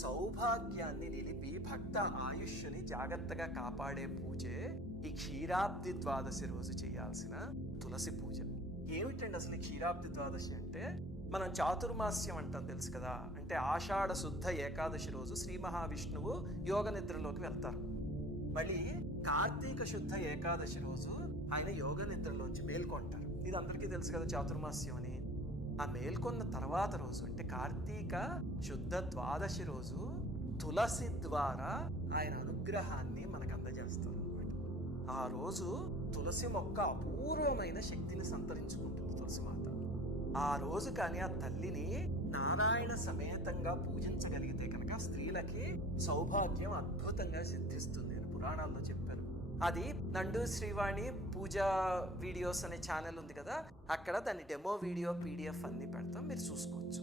సౌభాగ్యాన్ని నిలిపి భక్త ఆయుష్ని జాగ్రత్తగా కాపాడే పూజే ఈ క్షీరాబ్ది ద్వాదశి రోజు చేయాల్సిన తులసి పూజ. ఏమిటండి అసలు క్షీరాబ్ది ద్వాదశి అంటే? మనం చాతుర్మాస్యం అంటాం తెలుసు కదా, అంటే ఆషాఢ శుద్ధ ఏకాదశి రోజు శ్రీ మహావిష్ణువు యోగ నిద్రలోకి వెళ్తారు. మళ్ళీ కార్తీక శుద్ధ ఏకాదశి రోజు ఆయన యోగ నిద్రలోంచి మేల్కొంటారు. ఇది అందరికీ తెలుసు కదా చాతుర్మాస్యం అని. ఆ మేల్కొన్న తర్వాత రోజు అంటే కార్తీక శుద్ధ ద్వాదశి రోజు తులసి ద్వారా ఆయన అనుగ్రహాన్ని మనకు అందజేస్తారు అనమాట. ఆ రోజు తులసి మొక్క అపూర్వమైన శక్తిని సంతరించుకుంటుంది తులసి మాత. ఆ రోజు కానీ ఆ తల్లిని నారాయణ సమేతంగా పూజించగలిగితే కనుక స్త్రీలకి సౌభాగ్యం అద్భుతంగా సిద్ధిస్తుంది అని పురాణాల్లో చెప్పారు. అది నండు శ్రీవాణి పూజా వీడియోస్ అనే ఛానల్ ఉంది కదా, అక్కడ దాని డెమో వీడియో PDF అన్ని పెడతాం, మీరు చూసుకోవచ్చు.